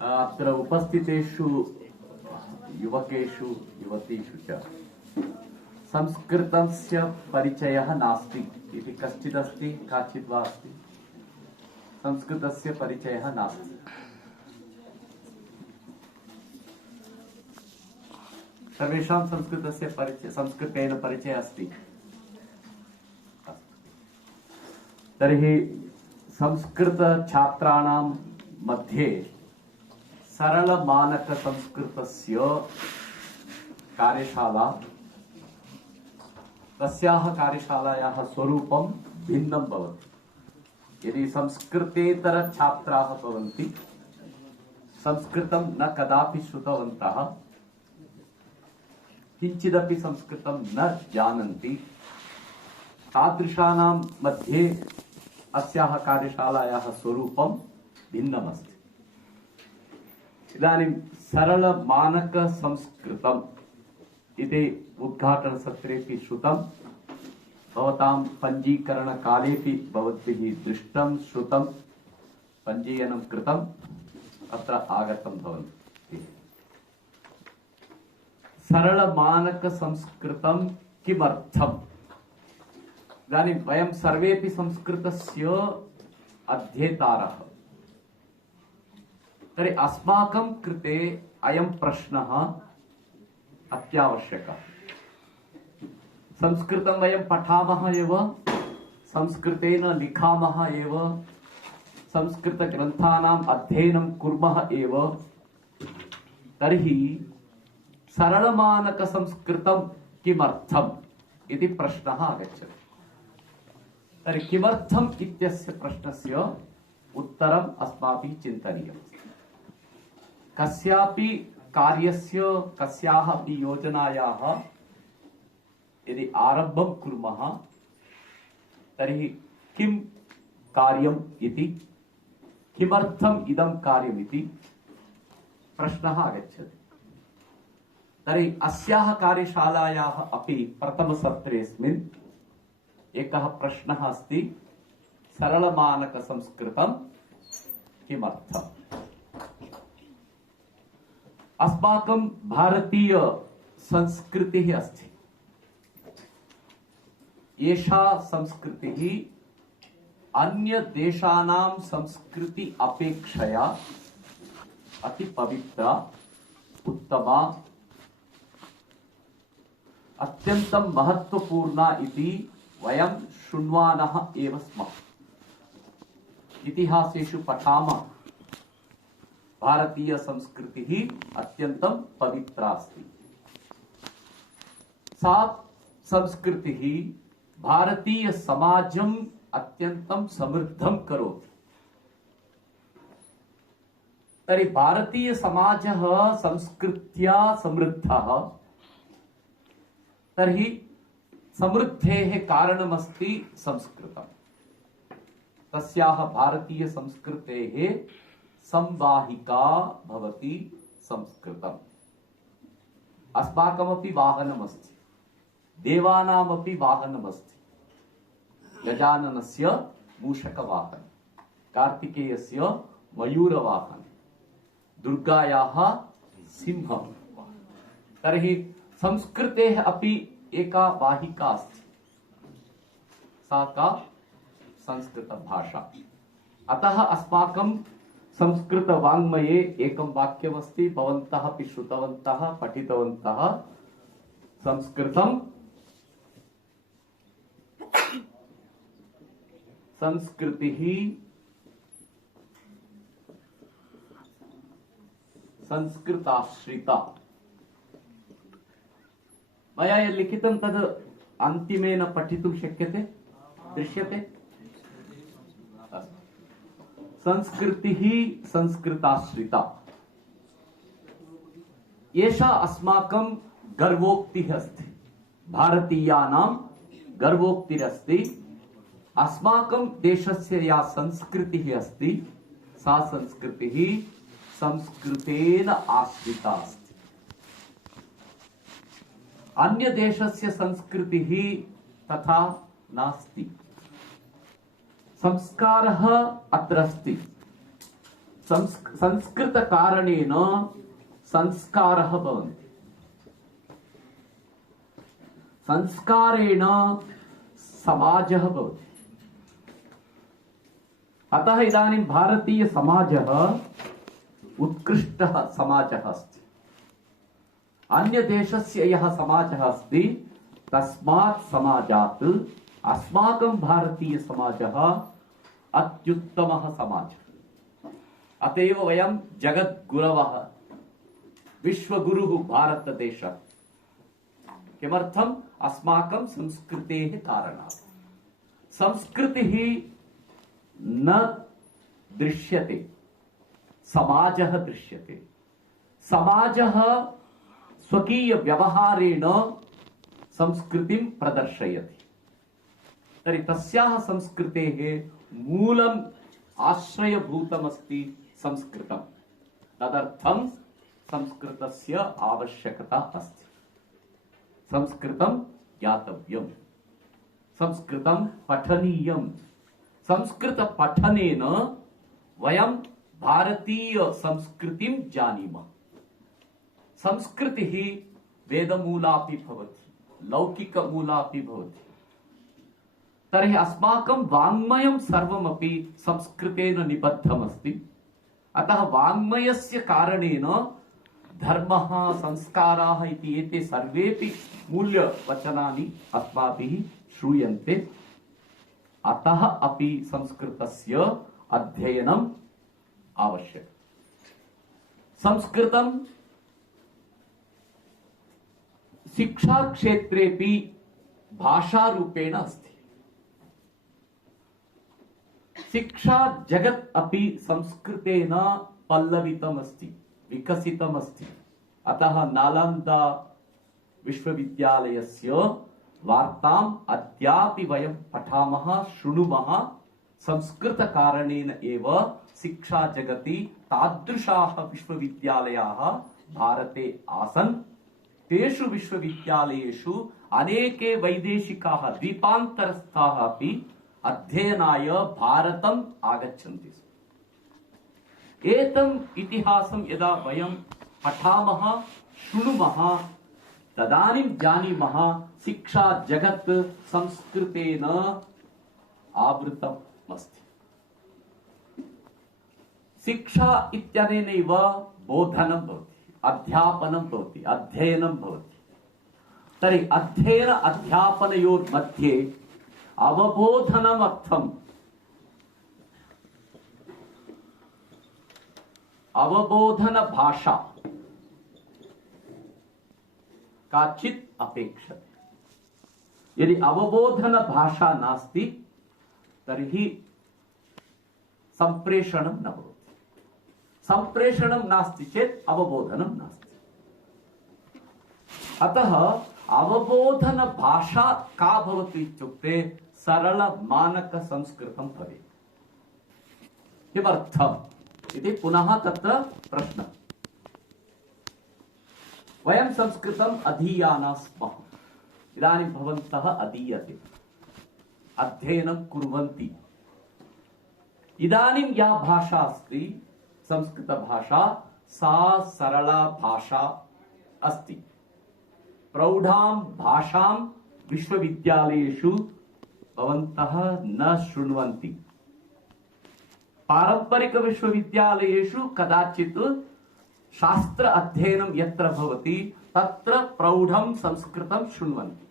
अत्र उपस्थितेषु युवकेषु युवतीषु च संस्कृतस्य परिचयः नास्ति इति कश्चिदस्ति, काचित् वा अस्ति? संस्कृतस्य परिचयः नास्ति। सर्वेषां संस्कृतस्य परिचय, संस्कृतेन परिचयः अस्ति। तर्हि संस्कृत छात्राणां मध्ये सरल मानक संस्कृतस्य कार्यशाला, तस्याः कार्यशालायाः स्वरूपं भिन्नं भवति। यदि संस्कृतेतर छात्राः भवन्ति, संस्कृतं न कदापि श्रुतवन्तः, किञ्चिदपि संस्कृतं न जानन्ति, तादृशानां मध्ये अस्याः कार्यशालायाः स्वरूपं भिन्नमस्ति। इदानीं सरल मानक संस्कृतम् इति उद्घाटनसत्रेपि श्रुतं, भवतां पञ्जीकरणकालेपि भवद्भिः दृष्टं श्रुतं, पञ्जीयनं कृतम्, अत्र आगतं भवन्ति। सरल मानक संस्कृतं किमर्थम्? इदानीं वयं सर्वेपि संस्कृतस्य अध्येतारः। तर्हि अस्माकं कृते अयं प्रश्नः अत्यावश्यकः। संस्कृतं वयं पठामः एव, संस्कृतेन लिखामः एव, संस्कृतग्रन्थानाम् अध्ययनं कुर्मः एव। तर्हि सरलमानकसंस्कृतं किमर्थम् इति प्रश्नः आगच्छति। तर्हि किमर्थम् इत्यस्य प्रश्नस्य उत्तरम् अस्माभिः चिन्तनीयम्। कस्यापि कार्यस्य, कस्याः अपि योजनायाः यदि आरम्भं कुर्मः, तर्हि किं कार्यम् इति, किमर्थम् इदं कार्यमिति प्रश्नः आगच्छति। तर्हि अस्याः कार्यशालायाः अपि प्रथमसत्रेऽस्मिन् एकः प्रश्नः अस्ति, सरलमानकसंस्कृतं किमर्थम्? अस्माकं भारतीय संस्कृतिः अस्ति। एषा संस्कृतिः अन्य देशानां संस्कृति अपेक्षया अति पवित्रा, उत्तमा, अत्यन्तं महत्वपूर्णा इति वयं शृण्वानः एव स्मः। इतिहासेषु पठामः, भारतीय संस्कृतिः अत्यन्तं पवित्रा अस्ति। सा संस्कृतिः भारतीय समाजम् अत्यन्तं समृद्धं करोति। तर्हि भारतीय समाजः संस्कृत्या समृद्धः, तर्हि समृद्धेः कारणमस्ति संस्कृतम्। तस्याः भारतीय संस्कृतेः संवाहिका भवति संस्कृतम्। अस्माकमपि वाहनमस्ति, देवानामपि वाहनमस्ति। गजाननस्य मूषकवाहनं, कार्तिकेयस्य मयूरवाहनं, दुर्गायाः सिंहं। तर्हि संस्कृतेः अपि एका वाहिका अस्ति, सा का संस्कृतभाषा। अतः अस्माकं संस्कृतवाङ्मये एकं वाक्यमस्ति, भवन्तः अपि श्रुतवन्तः, पठितवन्तः, संस्कृतिः संस्कृताश्रिता। मया यत् लिखितं तद् अन्तिमेन पठितुं शक्यते, दृश्यते? संस्कृतिः संस्कृताश्रिता। एषा अस्माकं गर्वोक्तिः अस्ति, भारतीयानां गर्वोक्तिरस्ति। अस्माकं देशस्य या संस्कृतिः अस्ति, सा संस्कृतिः संस्कृतेन आश्रिता अस्ति। अन्य देशस्य संस्कृतिः तथा नास्ति। संस्कारः अत्र अस्ति। संस्कृत कारणेन संस्कारः भवन्ति, संस्कारेण समाजः भवति। अतः इदानीं भारतीय समाजः उत्कृष्टः समाजः अस्ति। अन्य देशस्य यः समाजः अस्ति तस्मात् समाजात् अस्माकं भारतीय समाजः अत्युत्तमः समाजः। अतएव वयं जगद्गुरवः, विश्वगुरुः भारतदेशः। किमर्थम्? अस्माकं संस्कृतेः कारणात्। संस्कृतिः न दृश्यते, समाजः दृश्यते। समाजः स्वकीय व्यवहारेण संस्कृतिं प्रदर्शयति। तर्हि तस्याः संस्कृतेः मूलम् आश्रयभूतमस्ति संस्कृतम्। तदर्थं संस्कृतस्य आवश्यकता अस्ति। संस्कृतं ज्ञातव्यम्, संस्कृतं पठनीयम्। संस्कृत पठनेन वयं भारतीय संस्कृतिं जानीमः। संस्कृतिः वेदमूलापि भवति, लौकिकमूलापि भवति। तर्हि अस्माकं वाङ्मयं सर्वमपि संस्कृतेन निबद्धमस्ति। अतः वाङ्मयस्य कारणेन धर्मः, संस्काराः इति एते सर्वेपि मूल्यवचनानि अस्माभिः श्रूयन्ते। अतः अपि संस्कृतस्य अध्ययनम् आवश्यकम्। संस्कृतं शिक्षा क्षेत्रेपि भाषारूपेण अस्ति। शिक्षा जगत् अपि संस्कृतेन पल्लवितमस्ति, विकसितमस्ति। अतः नालन्दा विश्वविद्यालयस्य वार्ताम् अद्यापि वयं पठामः, शृणुमः। संस्कृतकारणेन एव शिक्षा जगति तादृशाः विश्वविद्यालयाः भारते आसन्। तेषु विश्वविद्यालयेषु अनेके वैदेशिकाः, द्वीपान्तरस्थाः अपि अध्ययनाय भारतम् आगच्छन्ति स्म। एतम् इतिहासं यदा वयं पठामः, शृणुमः, तदानीं जानीमः शिक्षा जगत् संस्कृतेन आवृतम् अस्ति। शिक्षा इत्यनेनैव बोधनं भवति, अध्यापनं भवति, अध्ययनं भवति। तर्हि अध्ययन अध्यापनयोर्मध्ये अवबोधनमर्थम् अवबोधन भाषा काचित् अपेक्षते। यदि अवबोधन भाषा नास्ति तर्हि संप्रेषणं न भवति। संप्रेषणं नास्ति चेत् अवबोधनं नास्ति। अतः अवबोधन भाषा का भवति इत्युक्ते सरल मानक संस्कृतं भवेत्। किमर्थम् इति पुनः तत्र प्रश्नः। वयं संस्कृतम् अधीयानाः स्मः। इदानीं भवन्तः अधीयते, अध्ययनं कुर्वन्ति। इदानीं या भाषा अस्ति संस्कृतभाषा, सा सरला भाषा अस्ति। प्रौढां भाषां विश्वविद्यालयेषु भवन्तः न शृण्वन्ति। पारंपरिक विश्वविद्यालयेषु कदाचित् शास्त्र अध्ययनं यत्र भवति तत्र प्रौढं संस्कृतं शृण्वन्ति।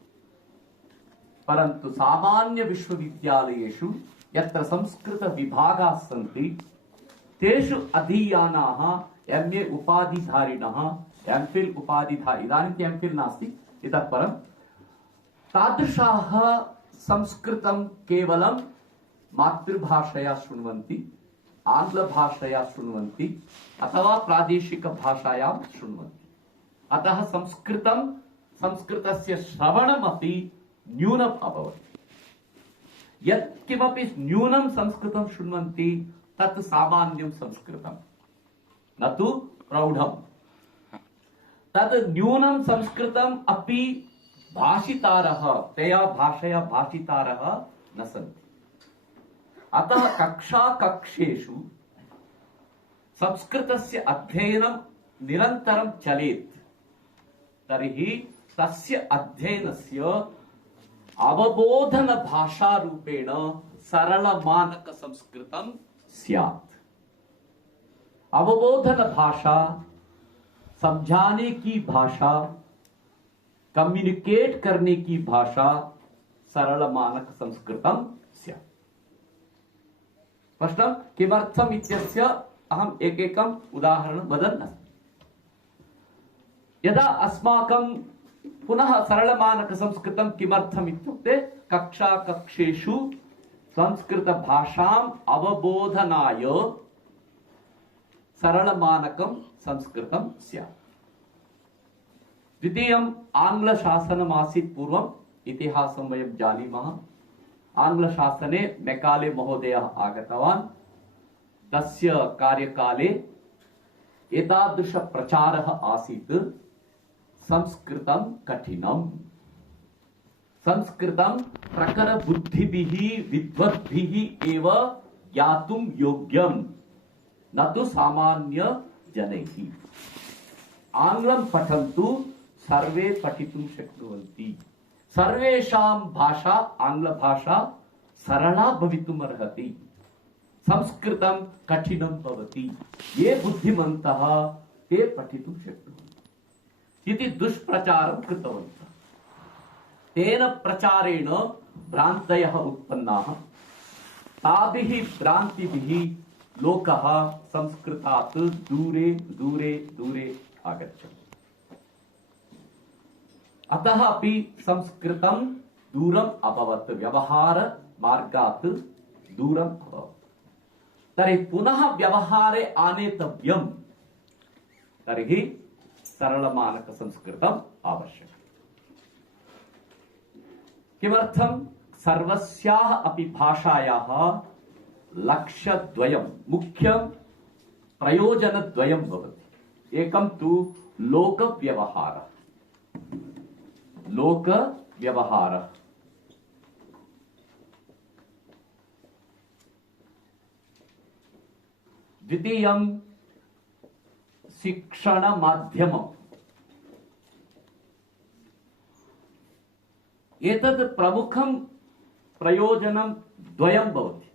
परन्तु सामान्य विश्वविद्यालयेषु यत्र संस्कृत विभागाः सन्ति तेषु अधीयानाः एमए उपाधिधारिणः, एमफिल उपाधिधारी, इदानीं एमफिल नास्ति, इतः परं तादृशाः संस्कृतं केवलं मातृभाषया शृण्वन्ति, आङ्ग्लभाषया शृण्वन्ति अथवा प्रादेशिकभाषायां शृण्वन्ति। अतः संस्कृतस्य श्रवणमपि न्यूनम् अभवत्। यत्किमपि न्यूनं संस्कृतं शृण्वन्ति तत् सामान्यं संस्कृतं, न तु प्रौढम्। तद् न्यूनं संस्कृतम् अपि भाषितारः, तया भाषया भाषितारः न सन्ति। अतः कक्षेषु संस्कृतस्य अध्ययनं निरन्तरं चलेत् तर्हि तस्य अध्ययनस्य अवबोधन भाषा रूपेण सरल मानक संस्कृतं स्यात्। अवबोधन भाषा, समझाने की भाषा, कम्युनिकेट करने की भाषा सरल मानक संस्कृतं स्यात्। स्पष्टं? किमर्थम् इत्यस्य अहम् एकैकम् उदाहरणं वदन् अस्मि। यदा अस्माकं पुनः सरल मानक संस्कृतं किमर्थम् इत्युक्ते कक्षा कक्षेषु संस्कृत भाषाम् अवबोधनाय सरल मानकं संस्कृतं स्यात्। द्वितीयम् आंग्ल शासनमासीत् पूर्वम्, इतिहासं वयं जानीमः। आंग्ल शासने मेकाले महोदयः आगतवान्। तस्य कार्यकाले एतादृश प्रचारः आसीत्, संस्कृतं कठिनम्, संस्कृतं प्रखर बुद्धिभिः विद्वद्भिः एव ज्ञातुं योग्यम्, न तु सामान्य जनैः। आंग्लं पठन्तु सर्वे पठितुं शक्नुवन्ति। सर्वेषां भाषा आंग्ल भाषा सरला भवितुम् अर्हति। संस्कृतं कठिनं भवति, ये बुद्धिमन्तः ते पठितुं शक्नुवन्ति इति दुष्प्रचारं कृतवन्तः। तेन प्रचारेण भ्रान्तयः उत्पन्नाः। ताभिः भ्रान्तिभिः लोकः संस्कृतात् दूरे दूरे दूरे आगच्छति। अतः अपि संस्कृतं दूरम् अभवत्, व्यवहार मार्गात् दूरम् अभवत्। तर्हि पुनः व्यवहारे आनेतव्यम्, तर्हि सरल मानक संस्कृतम् आवश्यकम्। किमर्थं? सर्वस्याः अपि भाषायाः लक्ष्यद्वयं, मुख्यं प्रयोजनद्वयं भवति। एकं तु लोकव्यवहारः, लोकव्यवहारः। द्वितीयं शिक्षणमाध्यमम्। एतद् प्रमुखं प्रयोजनं द्वयं भवति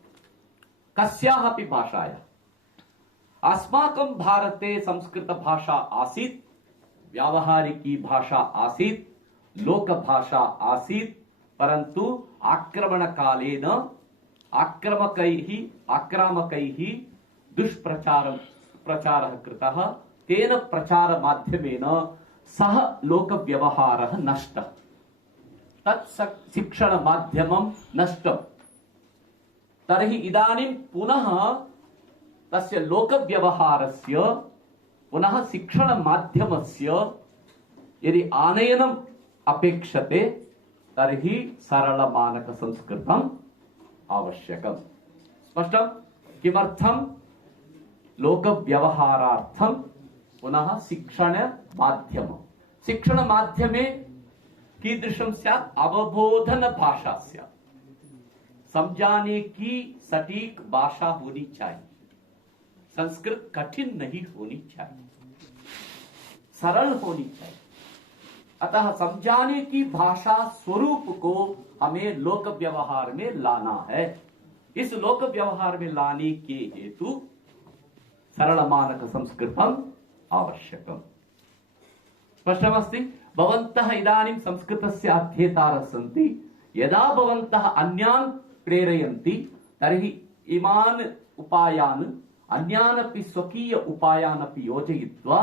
कस्याः अपि भाषायाः। अस्माकं भारते संस्कृत भाषा आसीत्, व्यावहारिकी भाषा आसीत्, लोकभाषा आसीत्, परन्तु आक्रमणकालेन आक्रामकैः दुष्प्रचारः कृतः। तेन प्रचारमाध्यमेन सः लोकव्यवहारः नष्टः, तत् शिक्षणमाध्यमं नष्टम्। तर्हि इदानीं पुनः तस्य लोकव्यवहारस्य पुनः शिक्षणमाध्यमस्य यदि आनयनम् अपेक्षते तर्हि सरलमानकसंस्कृतम् आवश्यकम्। स्पष्टं? किमर्थं? लोकव्यवहारार्थं पुनः शिक्षणमाध्यमम्। शिक्षणमाध्यमे कीदृशं स्यात्? अवबोधन भाषा स्यात्। समझाने की सटीक भाषा होनी चाहिए। संस्कृत कठिन नहीं होनी चाहिए, सरल होनी चाहिए। अतः समझाने की भाषा स्वरूप को हमें लोक व्यवहार में लाना है। इस लोक व्यवहार में लाने के हेतु सरल मानक संस्कृतम् आवश्यकम्। स्पष्टमस्ति? भवन्तः इदानीं संस्कृतस्य अध्येतारः सन्ति। यदा भवन्तः अन्यान् प्रेरयन्ति तर्हि इमान् उपायान् अन्यानपि स्वकीय उपायानपि योजयित्वा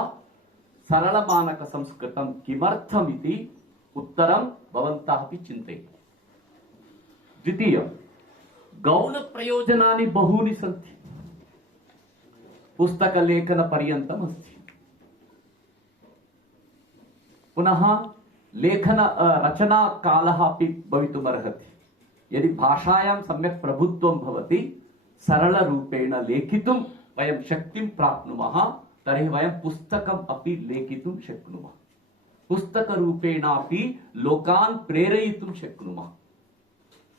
सरलमानक संस्कृतं किमर्थमिति उत्तरं भवन्तः अपि चिन्तयन्तु। द्वितीयं, गौण प्रयोजनानि बहूनि सन्ति। पुस्तकलेखनपर्यन्तम् अस्ति। पुनः लेखन रचना कालः अपि भवितुमर्हति। यदि भाषायां सम्यक् प्रभुत्वं भवति, सरलरूपेण लेखितुं वयं शक्तिं प्राप्नुमः, तर्हि वयं पुस्तकम् अपि लेखितुं शक्नुमः। पुस्तकरूपेणापि लोकान् प्रेरयितुं शक्नुमः।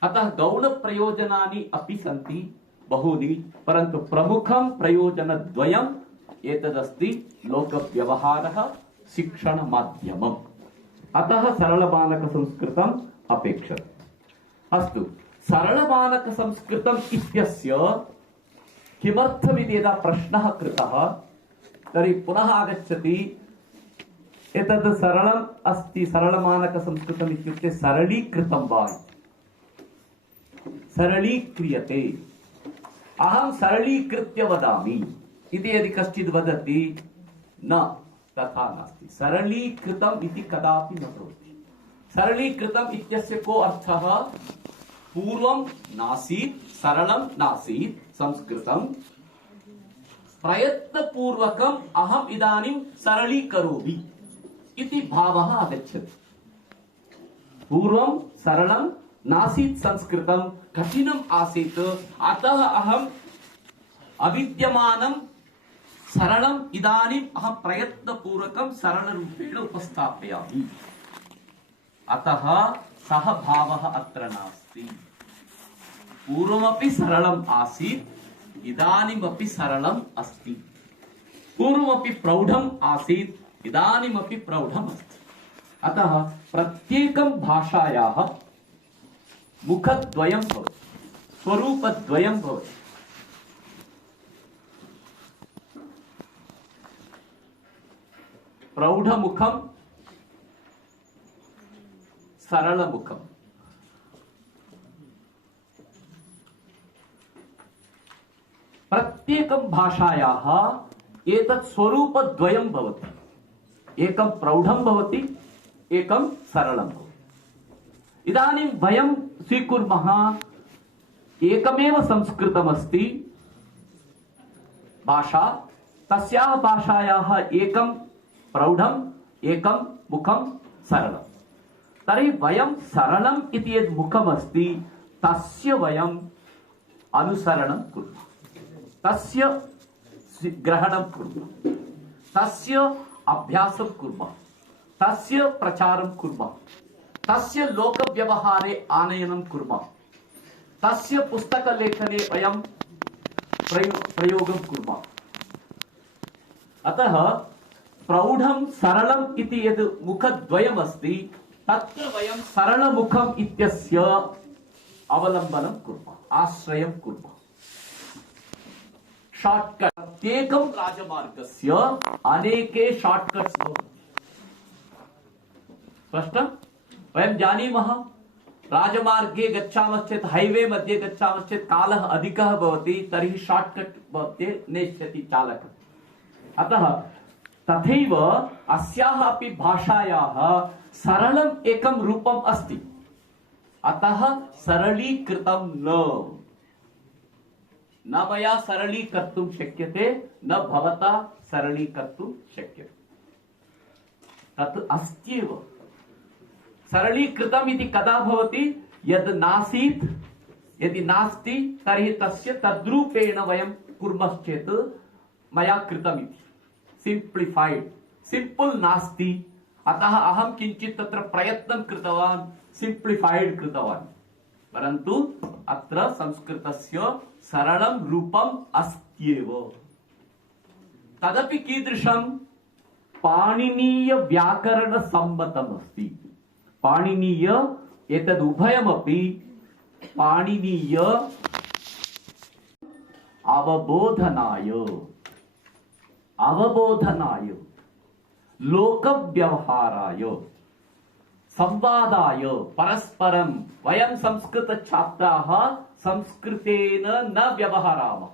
अतः गौणप्रयोजनानि अपि सन्ति बहूनि, परन्तु प्रमुखं प्रयोजनद्वयं एतदस्ति लोकव्यवहारः शिक्षणमाध्यमम्। अतः सरलमानकसंस्कृतम् अपेक्षते। अस्तु, सरलमानकसंस्कृतम् इत्यस्य किमर्थमिति यदा प्रश्नः कृतः तर्हि पुनः आगच्छति, एतद् सरलम् अस्ति, सरलमानकसंस्कृतम् इत्युक्ते सरलीकृतं वा, सरलीक्रियते, अहं सरलीकृत्य वदामि इति यदि कश्चित् वदति, न, तथा नास्ति। सरलीकृतम् इति कदापि न भवति। सरलीकृतम् इत्यस्य को अर्थः, पूर्वं नासीत्, सरलं नासीत् संस्कृतं, प्रयत्नपूर्वकम् अहम् इदानीं सरलीकरोमि इति भावः आगच्छति। पूर्वं सरलं नासीत् संस्कृतं, कठिनम् आसीत्, अतः अहम् अविद्यमानं सरलम् इदानीम् अहं प्रयत्नपूर्वकं सरलरूपेण उपस्थापयामि। अतः सः भावः अत्र नास्ति। पूर्वमपि सरलम् आसीत्, इदानीमपि सरलम् अस्ति। पूर्वमपि प्रौढम् आसीत्, इदानीमपि प्रौढम् अस्ति। अतः प्रत्येकं भाषायाः मुखद्वयं भवति, स्वरूपद्वयं भवति। प्रौढमुखं, सरलमुखम्। प्रत्येकं भाषायाः एतत् स्वरूपद्वयं भवति, एकं प्रौढं भवति, एकं सरलं भवति। इदानीं वयं स्वीकुर्मः, एकमेव संस्कृतमस्ति भाषा, तस्याः भाषायाः एकं प्रौढम्, एकं मुखं सरलं। तर्हि वयं सरलम् इति यद् मुखमस्ति तस्य वयम् अनुसरणं कुर्मः, तस्य ग्रहणं कुर्मः, तस्य अभ्यासं कुर्मः, तस्य प्रचारं कुर्मः, तस्य लोकव्यवहारे आनयनं कुर्मः, तस्य पुस्तकलेखने वयं प्रयोगं कुर्मः। अतः प्रौढं सरलम् इति यद् मुखद्वयमस्ति तत्र वयं सरलमुखम् इत्यस्य अवलम्बनं कुर्मः, आश्रयं कुर्मः। शॉर्टकट, प्रत्येकं राजमार्गस्य अनेके शॉर्टकट्स् भवन्ति। स्पष्टं? वयं जानीमः, राजमार्गे गच्छामश्चेत्, हाईवे मध्ये गच्छामश्चेत् कालः अधिकः भवति, तर्हि शॉर्टकट मध्ये नेष्यति चालकः। अतः तथैव अस्याः अपि भाषायाः सरलम् एकं रूपम् अस्ति, अतः सरलीकृतं न मया सरलीकर्तुं शक्यते, न भवता सरलीकर्तुं शक्यते, तत् अस्त्येव। सरलीकृतम् इति कदा भवति, यद् नासीत्, यदि नास्ति तर्हि तस्य तद्रूपेण वयं कुर्मश्चेत् मया कृतमिति। सिम्प्लिफाइड, सिंपल नास्ति, अतः अहं किञ्चित् तत्र प्रयत्नं कृतवान्, सिम्प्लिफाइड कृतवान्। परन्तु अत्र संस्कृतस्य सरलं रूपम् अस्त्येव। तदपि कीदृशं, पाणिनीय व्याकरण सम्मतम् अस्ति। पाणिनीय एतद् उभयमपि पाणिनीय अवबोधनाय, अवबोधनाय, लोकव्यवहाराय, संवादाय, परस्परं वयं संस्कृत छात्राः संस्कृतेन न व्यवहरामः।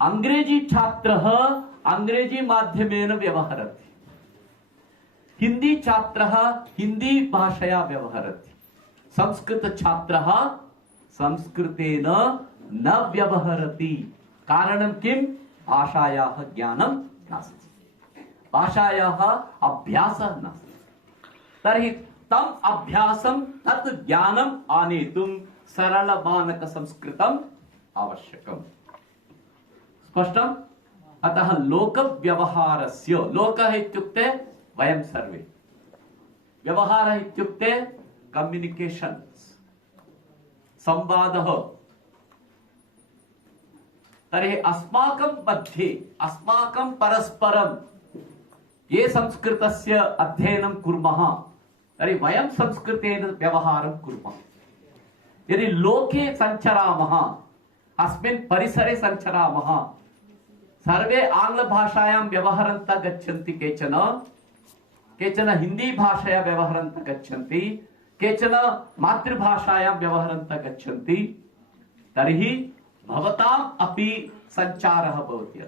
अंग्रेजी छात्रः अंग्रेजी माध्यमेन व्यवहरति, हिंदी छात्रः हिंदी भाषया व्यवहरति, संस्कृत छात्रः संस्कृतेन न व्यवहरति। कारणं किं? भाषायाः ज्ञानं नास्ति, भाषायाः अभ्यासः नास्ति। तर्हि तम् अभ्यासं, तत् ज्ञानम् आनेतुं सरलमानक संस्कृतम् आवश्यकम्। स्पष्टम्? अतः लोकव्यवहारस्य, लोकः इत्युक्ते वयं सर्वे, व्यवहारः इत्युक्ते कम्युनिकेशन्, संवादः, तर्हि अस्माकं मध्ये अस्माकं परस्परं ये संस्कृतस्य अध्ययनं कुर्मः तर्हि वयं संस्कृतेन व्यवहारं कुर्मः। यदि लोके सञ्चरामः, अस्मिन् परिसरे सञ्चरामः, सर्वे आङ्ग्लभाषायां व्यवहरन्तः गच्छन्ति, केचन हिंदी भाषया व्यवहरन्तः गच्छन्ति, केचन मातृभाषायां व्यवहरन्तः गच्छन्ति, तर्हि भवताम् अपि सञ्चारः भवति।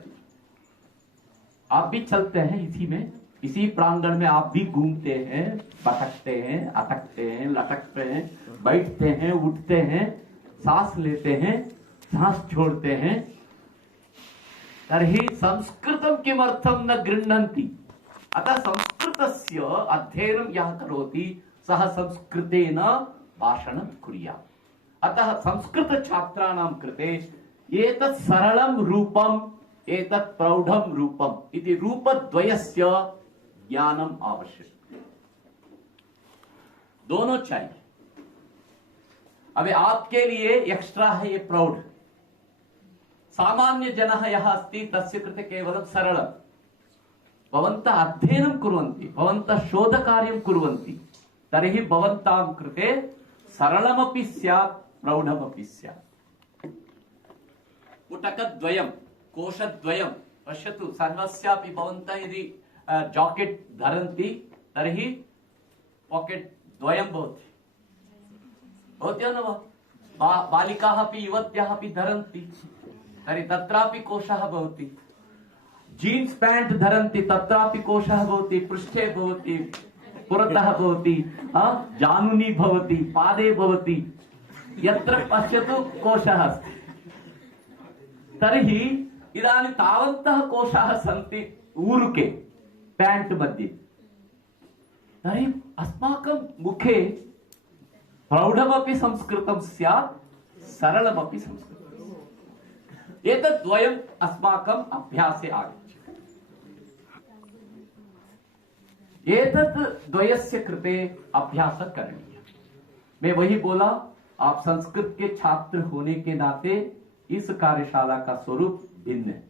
आप भी चलते हैं इसी में, इसी प्रांगण में आप भी घूमते हैं, भटकते हैं, अटकते हैं, लटकते हैं, बैठते हैं, उठते हैं, सांस लेते हैं, सांस छोड़ते हैं। तर्हि संस्कृतं किमर्थं न गृह्णन्ति? अतः संस्कृतस्य अध्ययनं यः करोति सः संस्कृतेन भाषणं कुर्यात्। अतः संस्कृत छात्राणां कृते एतत् सरलं रूपम्, एतत् प्रौढं रूपम् इति रूपद्वयस्य ज्ञानम् आवश्यकम्। दोनों चाहिए। अभी आपके लिए एक्स्ट्रा है ये प्रौढ। सामान्य जनः यः अस्ति तस्य कृते केवलं सरलं। भवन्तः अध्ययनं कुर्वन्ति, भवन्तः शोधकार्यं कुर्वन्ति, तर्हि भवन्तां कृते सरलमपि स्यात्, प्रौढमपि स्यात्। उटकद्वयं, कोशद्वयं पश्यतु, सर्वस्यापि भवन्तः यदि जॉकेट धरन्ति तर्हि पॉकेट द्वयं भवति, भवति न वा? बालिकाः अपि युवत्याः अपि धरन्ति तर्हि तत्रापि कोशः भवति। जीन्स पैंट धरन्ति तत्रापि कोशः भवति, पृष्ठे भवति, पुरतः भवति, जानुनी भवति, पादे भवति, यत्र पश्यतु कोशः अस्ति। तर्हि इदानीं तावन्तः कोशाः सन्ति ऊरुके पैंट मध्ये, तर्हि अस्माकं मुखे प्रौढमपि संस्कृतं स्यात्, सरलमपि संस्कृतं स्यात्। एतद् द्वयम् अस्माकम् अभ्यासे आगच्छति। एतद् द्वयस्य कृते अभ्यासः करणीयः। मैं वही बोला, आप संस्कृत के छात्र होने के नाते इस कार्यशाला का स्वरूप भिन्न है।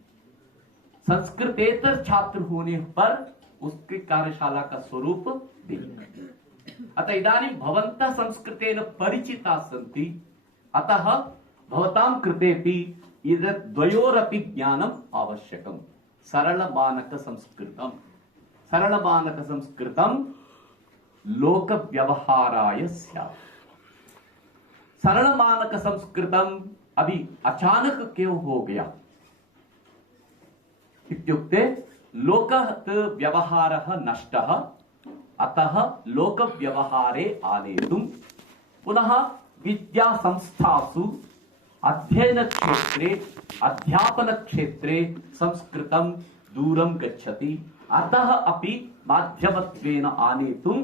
संस्कृतेतर छात्र होने पर उसकी कार्यशाला का स्वरूप भिन्न है। अतः इदानीं भवन्तः संस्कृतेन परिचिताः सन्ति, अतः भवतां कृतेपि एतद् द्वयोरपि ज्ञानम् आवश्यकम्। सरलमानक संस्कृतम्, सरलमानक संस्कृतं लोकव्यवहाराय स्यात्। सरल मानक संस्कृतम अभी अचानक क्यों हो गया इत्युक्ते लोकः व्यवहारः नष्टः, अतः लोक व्यवहारे आनेतुं पुनः विद्या संस्थासु अध्ययन क्षेत्रे अध्यापन क्षेत्रे संस्कृतं दूरं गच्छति, अतः अपि माध्यमत्वेन आनेतुं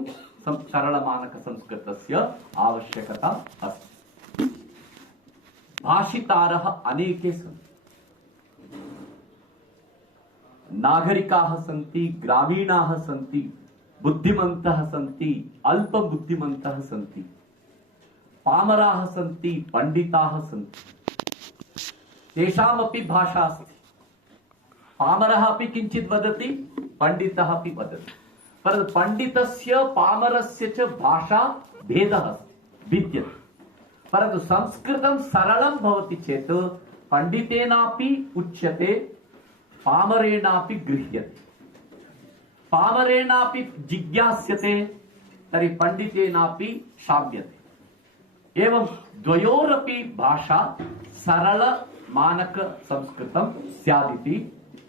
सरलमानक संस्कृतस्य आवश्यकता अस्ति। भाषितारः अनेके सन्ति, नागरिकाः सन्ति, ग्रामीणाः सन्ति, बुद्धिमन्तः सन्ति, अल्पबुद्धिमन्तः सन्ति, पामराः सन्ति, पंडिताः सन्ति। तेषामपि भाषा अस्ति। पामरः अपि किञ्चित् वदति, पंडितः अपि वदति, परन्तु पंडितस्य पामरस्य च भाषा भेदः विद्यते। परन्तु संस्कृतं सरलं भवति चेत् पंडितेनापि उच्यते, पामरेणापि गृह्यते, पामरेणापि जिज्ञास्यते, तर्हि पंडितेनापि श्राव्यते। एवं द्वयोरपि भाषा सरल मानक संस्कृतं स्यादिति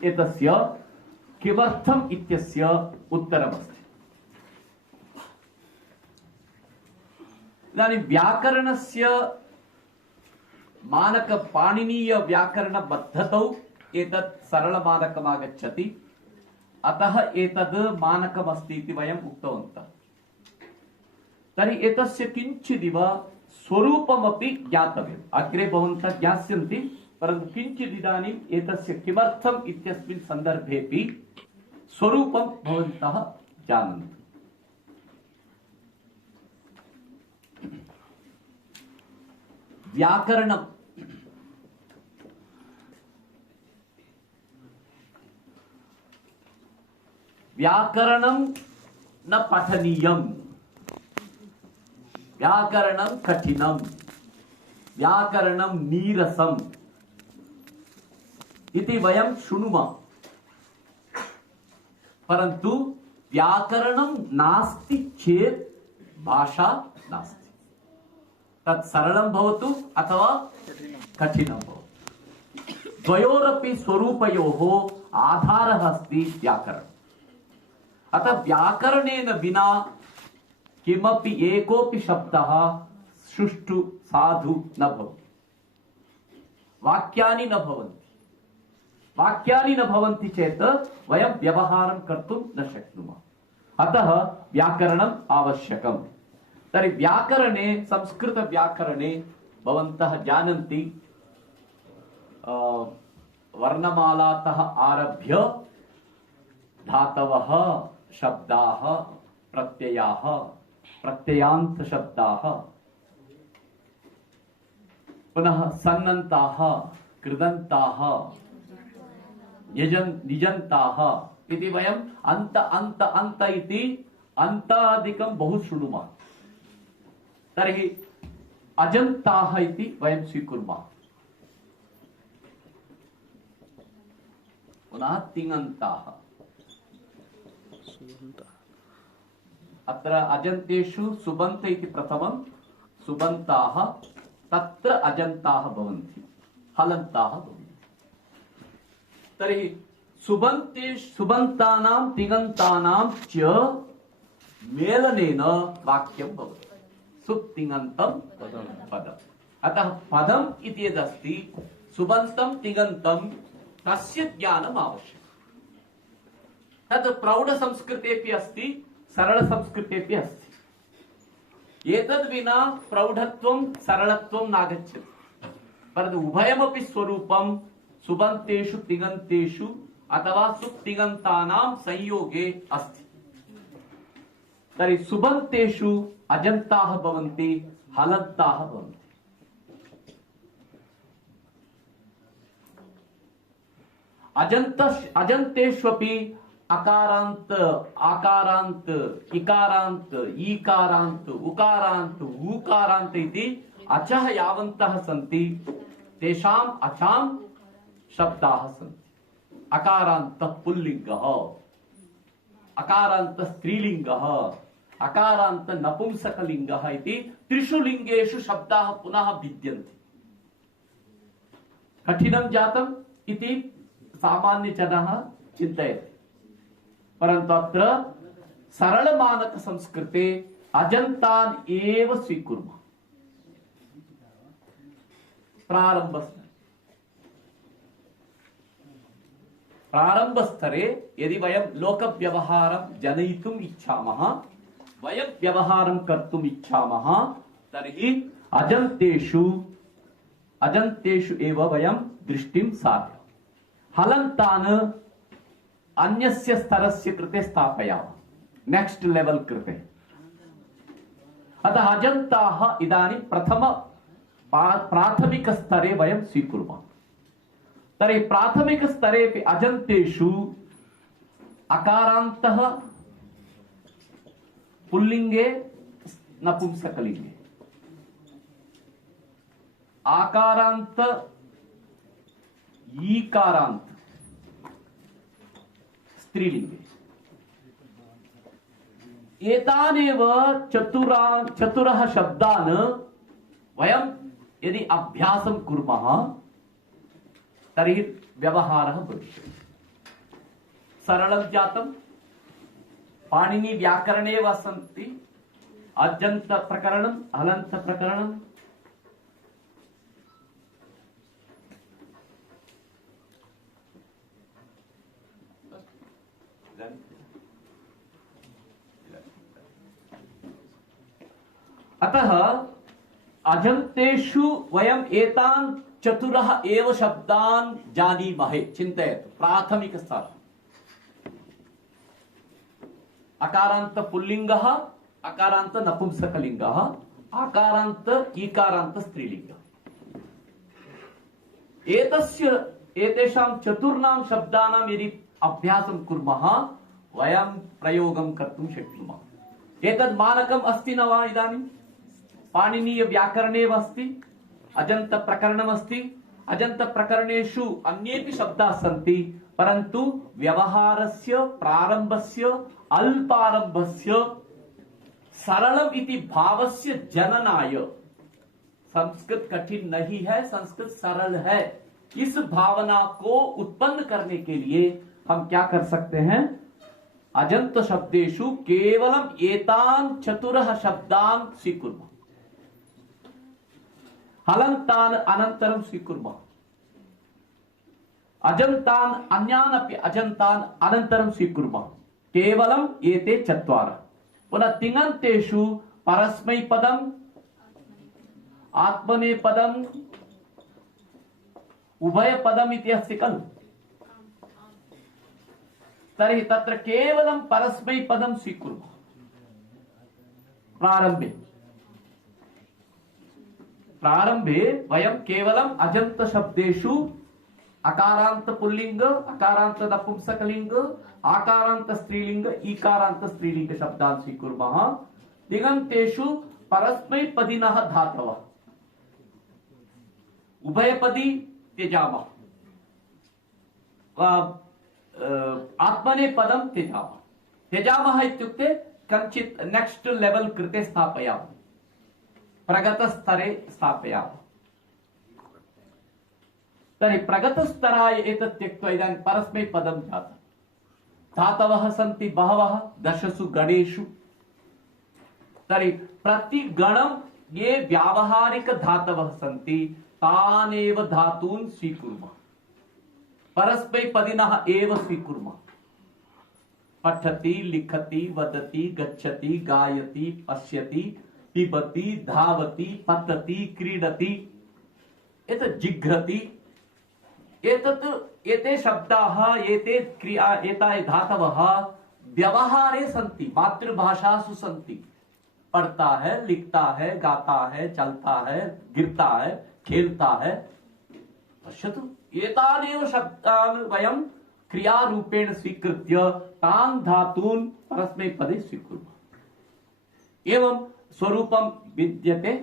एतस्य किमर्थम् इत्यस्य उत्तरमस्ति। इदानीं व्याकरणस्य मानक पाणिनीय व्याकरण पद्धतौ एतत् सरलमानकम् आगच्छति, अतः एतद् मानकमस्ति इति वयम् उक्तवन्तः। तर्हि एतस्य किञ्चिदिव स्वरूपमपि ज्ञातव्यम्। अग्रे भवन्तः ज्ञास्यन्ति, परन्तु किञ्चित् इदानीम् एतस्य किमर्थम् इत्यस्मिन् सन्दर्भेऽपि स्वरूपं भवन्तः जानन्तु। व्याकरणं व्याकरणं न पठनीयम्, व्याकरणं कठिनं, व्याकरणं नीरसम् इति वयं शृणुमः। परन्तु व्याकरणं नास्ति चेत् भाषा नास्ति। तत् सरलं भवतु अथवा कठिनं भवतु, द्वयोरपि स्वरूपयोः आधारः अस्ति व्याकरणम्। अतः व्याकरणेन विना किमपि एकोऽपि शब्दः सुष्ठु साधु न भवति, वाक्यानि न भवन्ति। वाक्यानि न भवन्ति चेत् वयं व्यवहारं कर्तुं न शक्नुमः। अतः व्याकरणम् आवश्यकम्। तर्हि व्याकरणे, संस्कृतव्याकरणे भवन्तः जानन्ति, वर्णमालातः आरभ्य धातवः, शब्दाः, प्रत्ययाः, प्रत्ययान्त शब्दाः, पुनः सन्नन्ताः, कृदन्ताः, निजन्ताः इति वयम् अन्त अन्त अन्त इति अन्तादिकं बहु शृणुमः। तर्हि अजन्ताः इति वयं स्वीकुर्मः। पुनः तिङन्ताः। अत्र अजन्तेषु सुबन्त इति प्रथमं, सुबन्ताः, तत्र अजन्ताः भवन्ति, हलन्ताः भवन्ति। तर्हि सुबन्तानां तिङन्तानां च मेलनेन वाक्यं भवति, सुतिङन्तं पदम्। अतः पदम् इति यदस्ति, सुबन्तं तिङन्तं, तस्य ज्ञानम् आवश्यकम्। तद् प्रौढसंस्कृतेऽपि अस्ति, सरलसंस्कृतेऽपि अस्ति। एतद् विना प्रौढत्वं सरलत्वं नागच्छति। परन्तु उभयमपि स्वरूपं सुबन्तेषु तिङन्तेषु अथवा सुतिङन्तानां संयोगे अस्ति। तर्हि सुबन्तेषु अजन्ताः भवन्ति, हलन्ताः भवन्ति। अजन्तेष्वपि अकारान्त, आकारान्त, इकारान्त, ईकारान्त, उकारान्त, ऊकारान्त इति अचः यावन्तः सन्ति, तेषाम् अचां शब्दाः सन्ति। अकारान्तः पुल्लिङ्गः, अकारान्तः स्त्रीलिङ्गः, अकारान्तः नपुंसकलिङ्गः इति त्रिषु लिङ्गेषु शब्दाः पुनः भिद्यन्ते। कठिनं जातम् इति सामान्यजनः चिन्तयति, परन्तु अत्र सरलमानकसंस्कृते अजन्तान् एव स्वीकुर्मः। प्रारम्भस्तरे यदि वयं लोकव्यवहारं जनयितुम् इच्छामः, वयं व्यवहारं कर्तुम् इच्छामः, तर्हि अजन्तेषु एव वयं दृष्टिं साधयामः। हलन्तान् अन्यस्य स्तरस्य कृते स्थापयामः, नेक्स्ट लेवल कृते। अतः अजन्ताः इदानीं प्रथम प्राथमिकस्तरे वयं स्वीकुर्मः। तर्हि प्राथमिकस्तरेऽपि अजन्तेषु अकारान्तः पुल्लिङ्गे नपुंसकलिङ्गे, आकारान्त ईकारान्त स्त्रीलिङ्गे। एतानेव चतुरः शब्दान् वयं यदि अभ्यासं कुर्मः तर्हि व्यवहारः भविष्यति। सरलं जातं, पाणिनि व्याकरणे एव सन्ति, अजन्त प्रकरणं, हलन्त प्रकरणं। अतः अजन्तेषु वयम् एतान् चतुरः एव शब्दान् जानीमहे। चिन्तयतु, प्राथमिकस्तरः अकारान्त पुल्लिङ्गः, अकारान्त नपुंसकलिङ्गः, आकारान्त ईकारान्त स्त्रीलिङ्गः। एतेषां चतुर्णां शब्दानां यदि अभ्यासं कुर्मः, वयं प्रयोगं कर्तुं शक्नुमः। एतद् मानकम् अस्ति न वा? इदानीं पाणिनीय व्याकरणे एव अस्ति, अजन्त प्रकरणम् अस्ति। अजन्त प्रकरणेषु अन्येपि शब्दाः सन्ति, परन्तु व्यवहारस्य प्रारम्भस्य अल्पारम्भस्य सरलम इति भावस्य जननाय संस्कृत कठिन नहीं है, संस्कृत सरल है। इस भावना को उत्पन्न करने के लिए हम क्या कर सकते हैं? अजंत शब्देषु केवलम एतान चतुरः शब्दान स्वीकुर्मः, हलन्तान अनंतरम स्वीकुर्मः, अजन्तान अन्यान अपि अजन्तान अनंतरम स्वीकुर्मः। केवलम एते चत्वारः। पुनः तिङन्तेषु परस्मैपदम्, आत्मनेपदम्, उभयपदम् इति अस्ति खलु। तर्हि तत्र केवलं परस्मैपदं स्वीकुर्मः। प्रारम्भे वयं केवलम् अजन्त शब्देषु अकारांत पुल्लिंग, अकारांत नपुंसकलिंग, आकारांत स्त्रीलिंग, ईकारांत स्त्रीलिंग शब्दान् स्वीकुर्मः। तिङन्तेषु परस्मैपदिनः धातवः, उभयपदी त्यजामः, आत्मनेपदं त्यजामः। त्यजामः इत्युक्ते कञ्चित् नेक्स्ट लेवल कृते स्थापयामः, प्रगतस्तरे स्थापयामः। तर्हि प्रगतस्तराय एतत् त्यक्त्वा इदानीं परस्मैपदं जातम्। धातवः सन्ति बहवः, दशसु गणेषु। तर्हि प्रतिगणं ये व्यावहारिक धातवः सन्ति तानेव धातून् स्वीकुर्मः, परस्मैपदिनः एव स्वीकुर्मः। पठति, लिखति, वदति, गच्छति, गायति, पश्यति, पिबति, धावति, पतति, क्रीडति, एतत् जिघ्रति। एते शब्दाः, एते क्रिया, एताः धातवः व्यवहारे सन्ति, मातृभाषासु सन्ति। पढ़ता है, लिखता है, गाता है, चलता है, गिरता है, खेलता है। पश्यतु, एतानेव शब्दान् वयं क्रियारूपेण स्वीकृत्य तान् धातून् परस्मैपदे स्वीकुर्मः। एवं स्वरूपं विद्यते।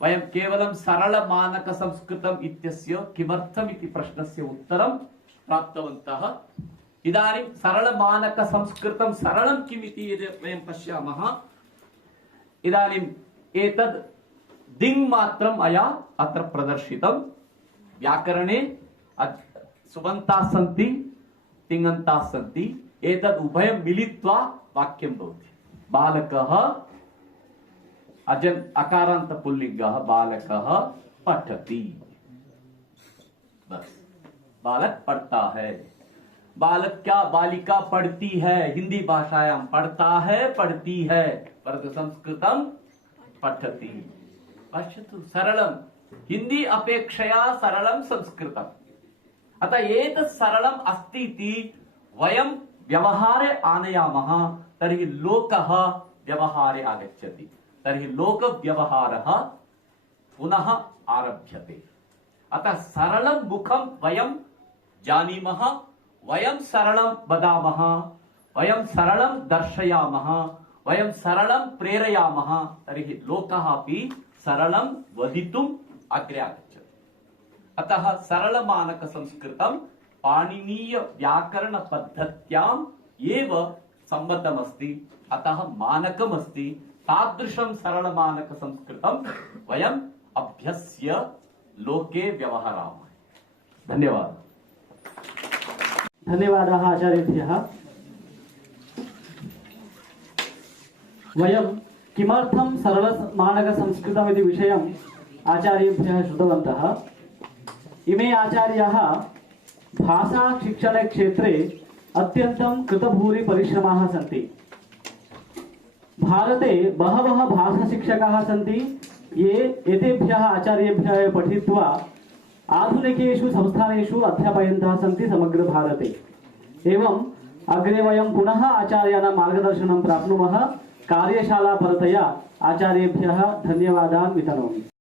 वयं केवलं सरल मानक संस्कृतम् इत्यस्य किमर्थम् इति प्रश्नस्य उत्तरं प्राप्तवन्तः। इदानीं सरल मानक संस्कृतं सरलं किम् इति यदि वयं पश्यामः, इदानीम् एतद् दिङ्मात्रं मया अत्र प्रदर्शितं। व्याकरणे सुबन्ताः सन्ति, तिङन्ताः सन्ति। एतद् उभयं मिलित्वा वाक्यं भवति। बालकः, अकारांत पुल्लिंगः, बालकः पठति। बस, बालक पढ़ता है। बालक क्या, बालिका पढ़ती है। हिंदी भाषायां पढ़ता है, पढ़ती है, परंतु संस्कृतं पठति। पश्यतु, सरलम हिंदी अपेक्षया सरलम संस्कृतम्। अतः एतत् सरलम् अस्ति इति वयं व्यवहारे आनयामः, तर्हि लोकः व्यवहारे आगच्छति। तर्हि लोक व्यवहारः पुनः आरभ्यते। अतः सरलं मुखं वयं जानीमः, वयं सरलं वदामः, वयं सरलं दर्शयामः, वयं सरलं प्रेरयामः, तर्हि लोकः अपि सरलं वदितुम् अग्रे आगच्छति। अतः सरल मानक संस्कृतं पाणिनीय व्याकरण पद्धत्याम् एव सम्मतमस्ति। अतः मानकमस्ति। तादृशं सरल मानक संस्कृतं वयम् अभ्यस्य लोके व्यवहरामः। धन्यवादः। धन्यवादाः आचार्येभ्यः। वयं किमर्थं सरल मानक संस्कृतम् इति विषयम् आचार्येभ्यः श्रुतवन्तः। इमे आचार्याः भाषा शिक्षण क्षेत्रे अत्यन्तं कृतभूरि परिश्रमाः सन्ति। भारते बहवः भाषा शिक्षकाः सन्ति, ये एतेभ्यः आचार्येभ्यः पठित्वा आधुनिकेषु संस्थानेषु अध्यापयन्तः सन्ति समग्र भारते। एवं अग्रे वयं पुनः आचार्याणां मार्गदर्शनं प्राप्नुमः। कार्यशाला परतया आचार्येभ्यः धन्यवादान् वितनोमि।